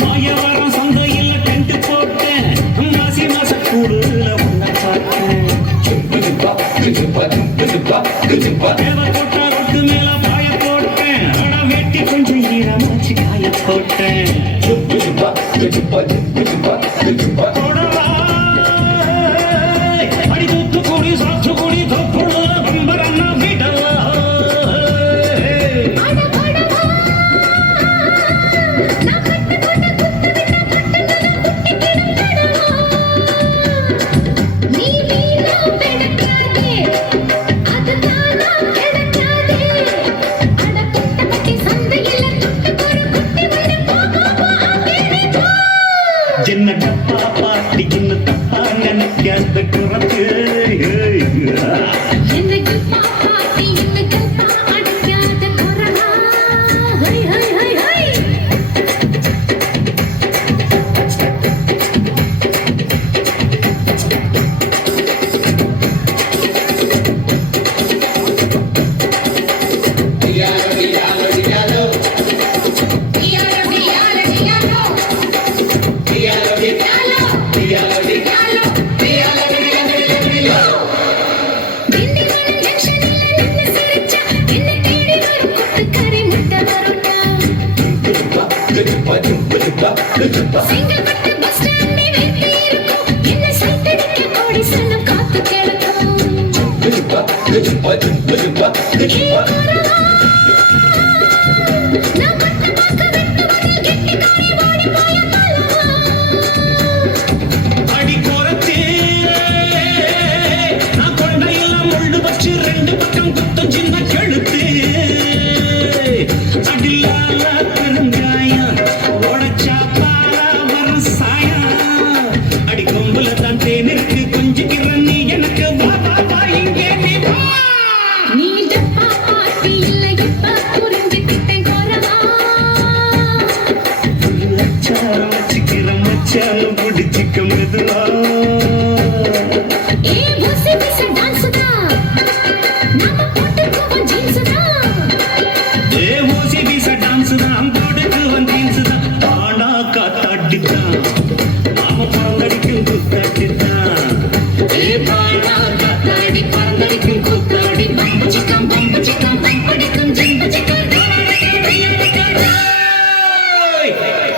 மாயவரம் சந்தையில் டென்ட் போட்டேன் மாசி மாச கூடுல உன்ன பார்த்தேன் கொட்டு மேல பாய போட்டேன் ஆனா வெட்டி கொஞ்சம் ஈரமாச்சு காய போட்டேன் அடி தூத்து கூடி சாத்து கூடி தொப்புள்ள பம்பரன்னா வீடல்லா என்ன டப்பா பாட்டி என்ன தப்பா நினைக்காத குறத்து செங்கல்பட்டு பஸ் ஸ்டாண்டே வைத்து இருக்கும் என்ன சைத்தடிக்க கோடி சனம் காத்து கிடக்கும் நான் பட்ட பார்க்க வெட்டுவதில் கெட்டிக்காரி ஓடி போய அடி கோரத்தே நான் கொண்டையெல்லாம் முள்ளு வச்சு ரெண்டு பக்கம் குத்தம் சின்ன கெழுத்து அடிலால பெருங்காயம் உடைச்சா பாலா வரும் சாயம் அடி கொம்புல தான் தேனிருக்கு கொஞ்சிக்கிற நீ எனக்கு வா வா வா இங்கே நீ வா நீ டப்பா பாட்டி இல்லை இப்ப புரிஞ்சுக்கிட்டேன் கோரவா அச்சாரம் வச்சுக்கிற மச்சாலும் பிடிச்சிக்க மெதுவா ஏ ஊசி வீச டான்ஸ் தான் நாம போட்டுக்குவோம் ஜீன்ஸ் தான் ஏ ஊசி வீச டான்ஸ் தான் போட்டுக்கு வந்தீன்ஸ் தான் ஆனா காத்தாட்டித்தான் நாம பறந்தடிக்கும் குத்தாட்டித்தான் ஏ பாடா காத்தாடி பறந்தடிக்கும் கூத்தாடி பம்பச்சிக்கம் பம்படிக்கும் ஜிம்பச்சிக்கம் Hey!